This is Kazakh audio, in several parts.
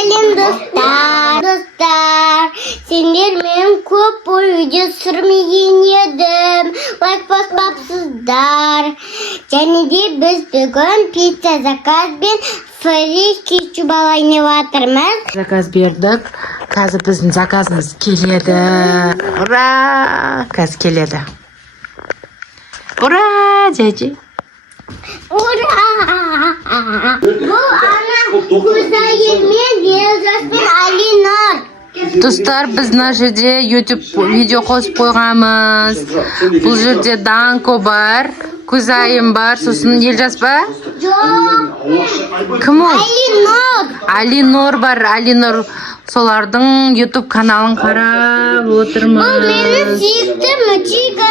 сәлем достар, сендермен көп бой видео түсірмеген едім, лайк баспапсыздар. Және де біз бүгін пицца заказбен фриш кетчуп алайын деп жатырмыз. Заказ бердік. Қазір біздің заказымыз келеді. Ура! Қазір келеді. Ура, дяди. Ура! Бұл ана Кузайым мен Елжаспен Алинар. Достар, біз мына жерде YouTube видео қосып қойғанбыз. Бұл жерде Данко бар, Кузайым бар, сосын Елжас ба? Жоқ. Кім ол? Алинор. Алинор бар, Алинор. Солардың YouTube каналын қарап отырмыз. Бұл менің сүйікті мультигім.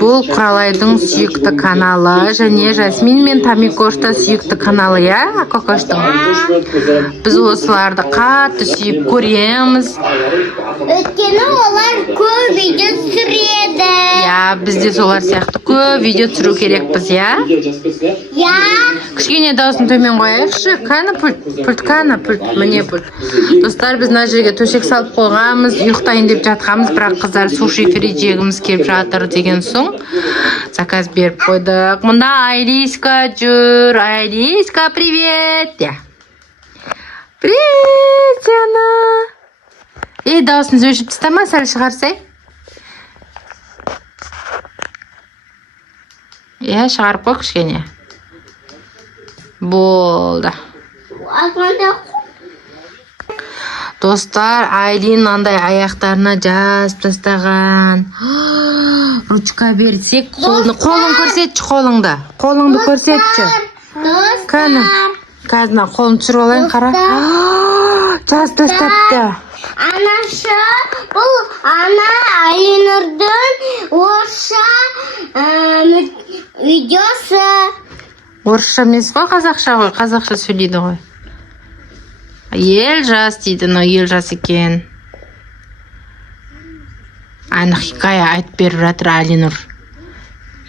Бұл Құралайдың сүйікті каналы, және Жасмин мен Тамикошта сүйікті каналы, я, Кокоштың. Біз осыларды қатты сүйіп көреміз. Өйткені олар көп видео түсіреді. Я, бізде солар сияқты көп видео түсіру керекпіз, я? Я. Кішкене дауысын төмен қояйықшы. Кәні пульт, міне пульт. Достар, біз мына жерге төсек салып қойғанбыз, ұйықтайын деп жатқанбыз, бірақ қыздар суши фри жегіміз келіп жатыр деген соң заказ беріп қойдық. Мұнда Айлиска жүр. Айлиска, привет! Привет, Яна! Дауысын өшіп тастама, сәл шығарсай. Шығарып қой кішкене. Болды. Достар, Айлин андай аяқтарына жазып тастаған. Ручка берсек, қолың көрсетші, қолыңды. Қолыңды көрсетші. Кәні, қазына қолын түсір олайын, қара. Жаз тастапты. Анашы, бұл ана Алинордың орысша видеосы. Орысша емес қой, қазақша ғой, қазақша сөйлейді ғой. Елжас дейді, но Елжас екен. Аны хикая айтып беріп жатыр Алинур.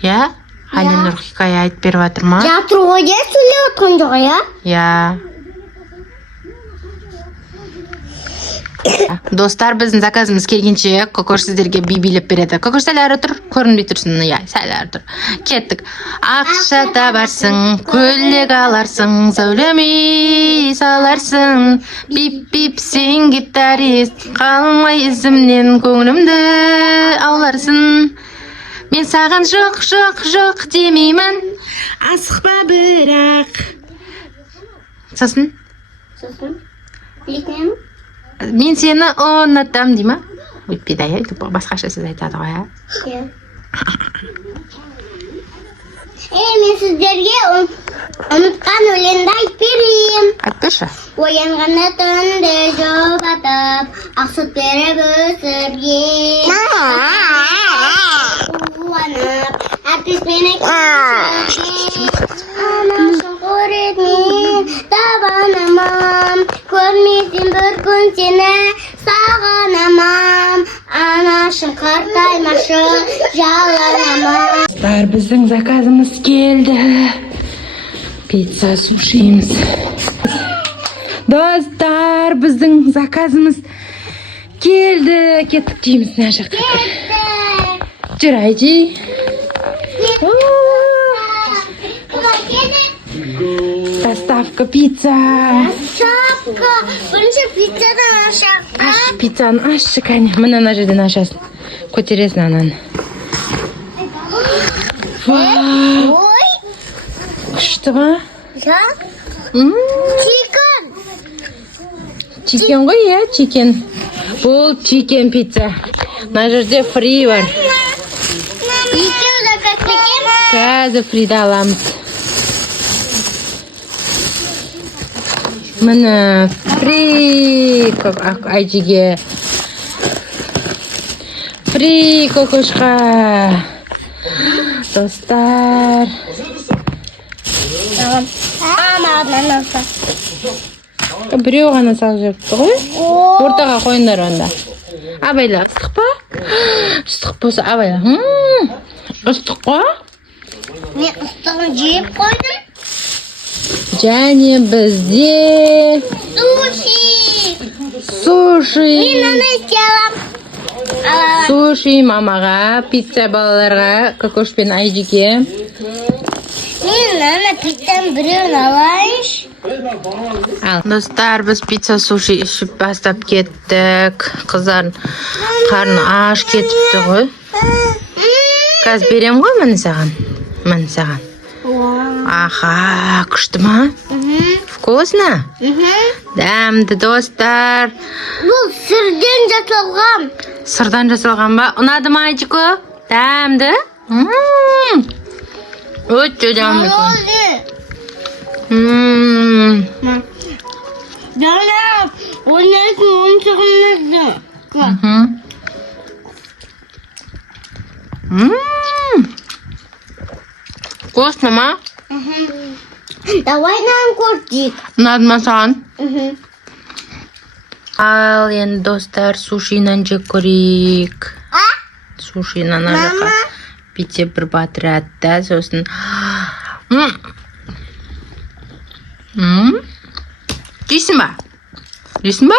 Я? Алинур хикая айтып беріп жатыр ма? Жатыр ғой, сөйлеп отқан жоқ, я? Я. Достар, біздің заказымыз келгенше Кокош сіздерге билеп береді. Кокош сәл әрі тұр, көрінбей тұрсын. Я, сәл әрі тұр. Кеттік. Ақша табарсың, көйлек аларсың, сәулемей саларсың. Бип-бип сен гитарист, қалмай ізімнен көңілімді ауларсың. Мен саған жоқ демеймін, асықпа бірақ. Сосын? Білетінемін? Мен сені ұнатам дей ма? Өйтпейді ая, басқаша сіз айтады ғой, а? Мен сіздерге ұмытқан өлеңді айтып берейін. Айтпашы. Оянғанда түнде жұбатып, ақ сүт беріп өсіп ел. Қуанып, әртіспені кешіп, анашын көретінен табанамам. Көрмесем бір күн сені сағынамам. Анашын қартаймашы жаланамам. Достар, біздің заказымыз келді. Пицца сушиміз. Достар, біздің заказымыз келді. Кеттік дейміз мына жаққа. Жүр, айди. Доставка пицца. Доставка. Бірінші пиццадан ашық. Аш, пиццаны ашшы, кәне. Мына ана жерден ашасың. Көтересің ананы. Ой. Күшті ба? Жоқ. Чикен. Чикен ғой, я, чикен. Бұл чикен пицца. Мына жерде фри бар. Екеу заказ етем. Қазір фриді аламыз. Міне фри айжиге. Фри Кокошқа. Достар. Біреу ғана салып жіберіпті ғой. Ортаға қойыңдар онда. Абайла, ыстық па? Ыстық болса абайла. Ыстық қой? Мен ыстығын жеп қойдым. Және бізде суши. Суши мамаға, пицца балаларға, Кокош пен Айжиге. Мен пиццаны біреуін алайыншы. Достар, біз пицца суши ішіп бастап кеттік. Қыздар қарны аш кетіпті ғой. Қазір берем ғой мені саған. Аха, күшті ма? Вкусно? Дәмді, достар. Бұл сырдан жасалған. Сырдан жасалған ба? Ұнады ма, Айжико? Дәмді? Өте дәмді. Дана, ойнайсың шығынызды. Вкусно ма? Давай нам көрдік. Ұнады ма саған? Ал, енді достар, сушинан жеп көрейік. Сушинан арақа пицца бір батыратты, сосын. Жейсің ба?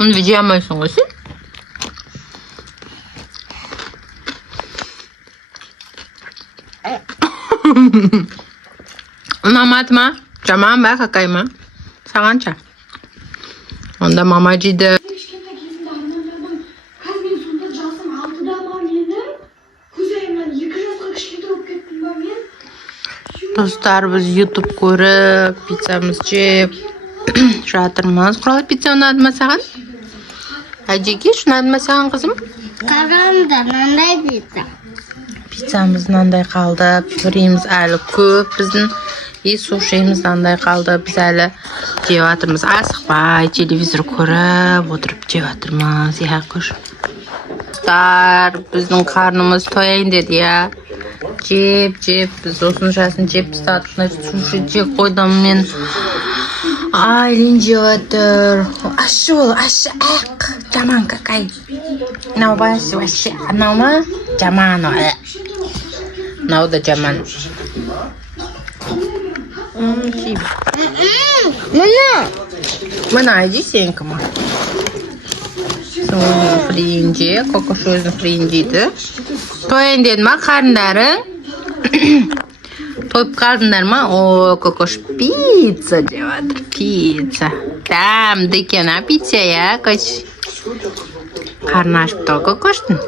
Оны жей алмайсың ғой сен? Ұнамады ма? Жаман ба, какай ма? Сағанша? Onda mama jidi. Dostlar, biz YouTube ko'rib, pizzamiz jeb жатырмыз. Qurol pizza unadi ma sаған? Ajiki, unadi ma sаған qizim? Qaranda, nanday pizza. Pizzamiz nanday qaldi. Puremiz әлі ko'p bizning. Sushimiz nanday qaldi. Biz әлі jeb жатырмыз. Asықпай televizor ko'rib o'tirib jeb жатырмыз. Ya ko'sh. Dostlar, bizning qarnimiz to'yayın dedi ya. Jeb, biz osonşasını jeb tastadық. Sushi jeb qo'ydim men. Aylin javadır. Aşul, aşaq. Jaman kakay. Nau basi washi. Nau ma? Jaman o. Nau da jaman. Mana ayji senki ma. So'zning friinji, Kokosho'zning friinjiydi. To'ying dedima qarinlaring. To'yib qaldinglarmi? O, Kokosh pizza deyadir. Pizza. Damdi ekan a pizza ya, qoch. Qarni ochibdi Kokoshning.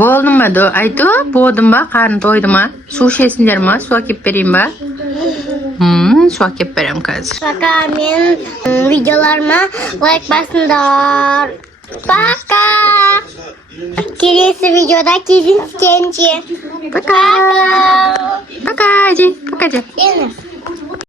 Bo'ldimmi? Aytu, bo'ldimmi? Qarni to'ydimi? Suv ichasizlarmi? Suv olib beraymi? Suv olib beraman hozir. Пока men videolarıma like basınlar. Пока. Kelesi videoda kesin. Пока. Пока. Пока.